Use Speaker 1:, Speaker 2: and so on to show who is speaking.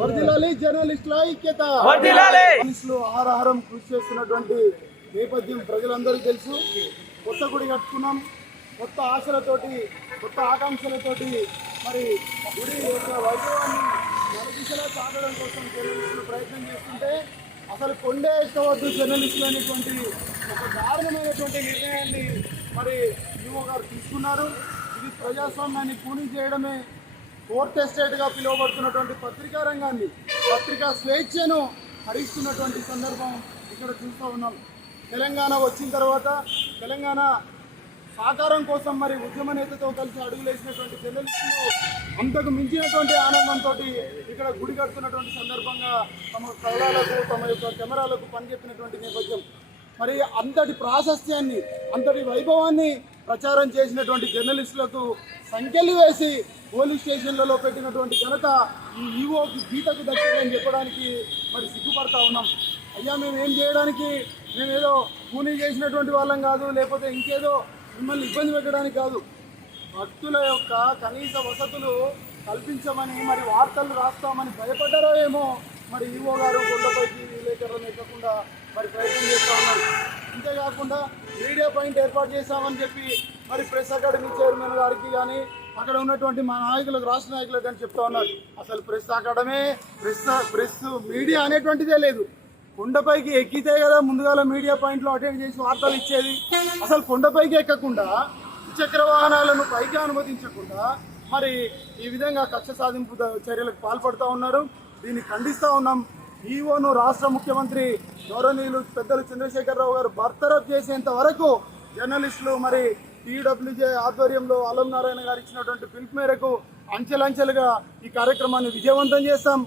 Speaker 1: వర్దిలాలి జర్నలిస్టుల ఐక్యత.
Speaker 2: జర్నలిస్టులు
Speaker 1: ఆహారహారం కృషి చేస్తున్నటువంటి నేపథ్యం ప్రజలందరికీ తెలుసు. కొత్త గుడి కట్టుకున్నాం. కొత్త ఆశలతోటి కొత్త ఆకాంక్షలతోటి మరి గుడి యొక్క వైభవాన్ని నలుదిశలా సాగడం కోసం జర్నలిస్టులు ప్రయత్నం చేస్తుంటే అసలు కొండే ఎక్కవద్దు జర్నలిస్టులు అనేటువంటి ఒక దారుణమైనటువంటి నిర్ణయాన్ని మరి యువ గారు తీసుకున్నారు. ఇది ప్రజాస్వామ్యాన్ని కూని చేయడమే ఫోర్త్ ఎస్టేట్గా పిలువబడుతున్నటువంటి పత్రికా రంగాన్ని పత్రికా స్వేచ్ఛను హరిస్తున్నటువంటి సందర్భం ఇక్కడ చూస్తూ ఉన్నాం. తెలంగాణ వచ్చిన తర్వాత తెలంగాణ సాకారం కోసం మరి ఉద్యమ నేతతో కలిసి అడుగులేసినటువంటి జర్నలిస్టులు అంతకు మించినటువంటి ఆనందంతో ఇక్కడ గుడి కడుతున్నటువంటి సందర్భంగా తమ కళలకు తమ యొక్క కెమెరాలకు పనిచెప్పినటువంటి నేపథ్యం. మరి అంతటి ప్రాశస్త్యాన్ని అంతటి వైభవాన్ని ప్రచారం చేసినటువంటి జర్నలిస్టులకు సంఖ్యలు వేసి పోలీస్ స్టేషన్లలో పెట్టినటువంటి ఘనత ఈ ఈవోకి గీతకు దక్కిందని చెప్పడానికి మరి సిగ్గుపడతా ఉన్నాం. అయ్యా మేము ఏం చేయడానికి? మేము ఏదో కూనీ చేసినటువంటి వాళ్ళం కాదు లేకపోతే ఇంకేదో మిమ్మల్ని ఇబ్బంది పెట్టడానికి కాదు. భక్తుల యొక్క కనీస వసతులు కల్పించమని మరి వార్తలు రాస్తామని భయపడ్డారో ఏమో మరి ఈవో గారు గుండెపైకి విలేకరులను ఎక్కకుండా మరి ప్రయత్నం చేస్తూ ఉన్నారు. అంతేకాకుండా మీడియా పాయింట్ ఏర్పాటు చేశామని చెప్పి మరి ప్రెస్ అకాడమీ చైర్మన్ గారికి కానీ అక్కడ ఉన్నటువంటి మా నాయకులకు రాష్ట్ర నాయకులకు కానీ చెప్తా ఉన్నారు. అసలు press academy press press media అనేటువంటిదే లేదు. కొండపైకి ఎక్కితే కదా ముందుగాల మీడియా పాయింట్లో అటెండ్ చేసి వార్తలు ఇచ్చేది. అసలు కొండపైకి ఎక్కకుండా ద్విచక్ర వాహనాలను పైకి అనుమతించకుండా మరి ఈ విధంగా కక్ష సాధింపు చర్యలకు పాల్పడుతూ ఉన్నారు. దీన్ని ఖండిస్తూ ఉన్నాం. ఈవోను రాష్ట్ర ముఖ్యమంత్రి గౌరవనీయులు పెద్దలు చంద్రశేఖరరావు గారు బర్తరఫ్ చేసేంత వరకు జర్నలిస్టులు మరి టీడబ్ల్యూజే ఆధ్వర్యంలో అలం నారాయణ గారు ఇచ్చినటువంటి పిలుపు మేరకు అంచెలంచెలుగా ఈ కార్యక్రమాన్ని విజయవంతం చేస్తాం.